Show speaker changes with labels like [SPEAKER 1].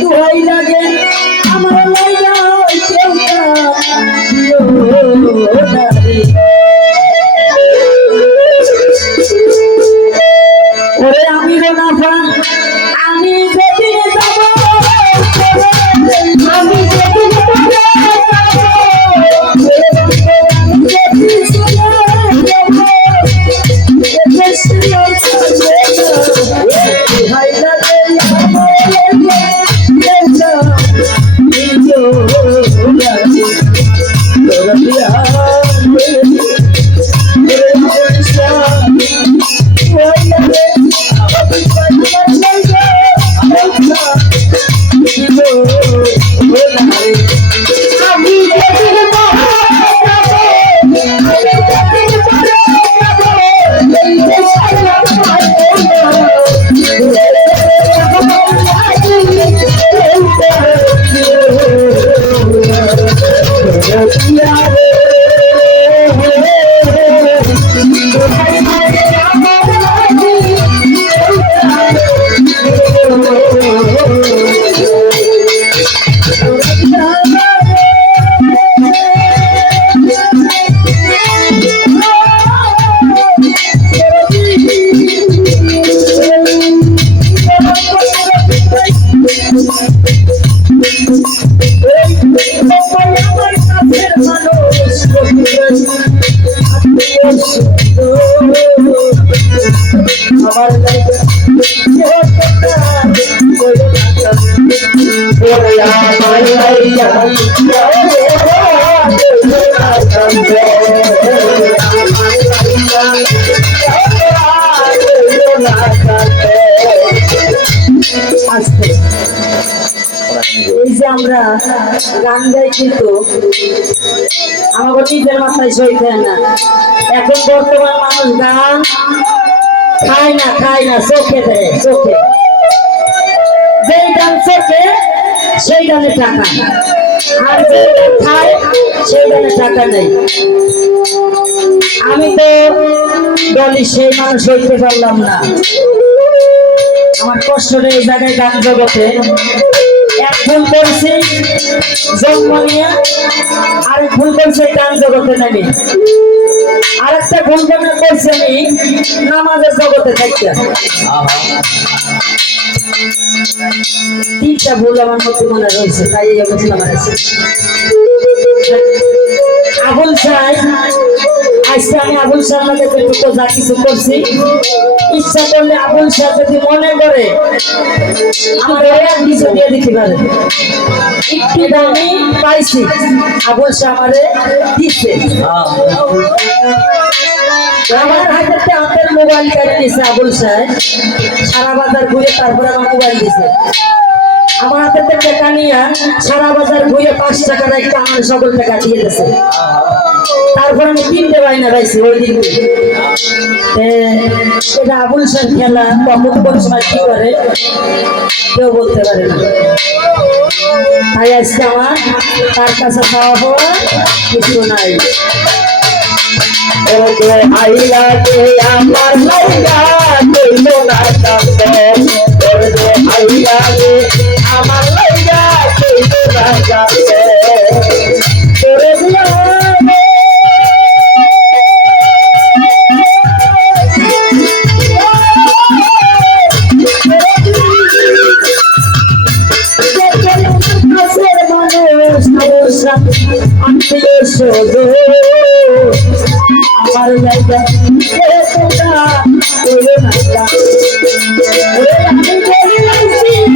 [SPEAKER 1] দোহাই লাগে আমার লাইলা কেউ ওরে আমি রোনা এই যে আমরা গান গাই কিন্তু আমাকে নিজের মাথায় সইতে না। এখন বর্তমান মানুষ গান খায় না খায় না, চোখে দেয়, চোখে। যেই গান চোখে সেই গানে টাকা। আর যে খায়, সেই গানে টাকা নেই। আমি তো বলি সেই মানুষ হইতে পারলাম না। আমার কষ্ট এই জায়গায় গান জগতে। এক ভুল করছি জন্ম নিয়ে, আরেক ভুল করছে গান জগতে নেমে। আরেকটা ভুল করছি আমি, নামাজের জগতে থাকতে। তিনটা ভুল আমার মধ্যে মনে রয়েছে তাই এই অবস্থা আমার আছে আবুল সাহেব আজকে আমি আবুল সাহেবের একটু যা কিছু করছি, ইচ্ছা করলে আবুল সাহেব যদি মনে করে, আমার এক কিছু দিয়ে দিতে পারে। একটু দামি পাইছি, আবুল সাহেব আমারে দিচ্ছে। আমার হাতে হাতের মোবাইল কেটে দিছে আবুল সাহেব। সারা বাজার ঘুরে তারপরে আমার মোবাইল দিছে। আমার হাতে টাকা নিয়ে সারা বাজার ঘুরে পাঁচ টাকার একটা আমার সকল টাকা দিয়ে দিয়েছে তারপর আমি কিনতে পারি না পাইছি ওই দিন সেটা আবুল সাহেব খেলা কখন কোন সময় কি করে, কেউ বলতে পারে না। তাই আজকে আমার তার কাছে খাওয়া পাওয়া কিছু নাই।
[SPEAKER 2] আইলা আমার আইলা
[SPEAKER 1] স্বজন আমার জায়গা তোমরা করো না আমি বলি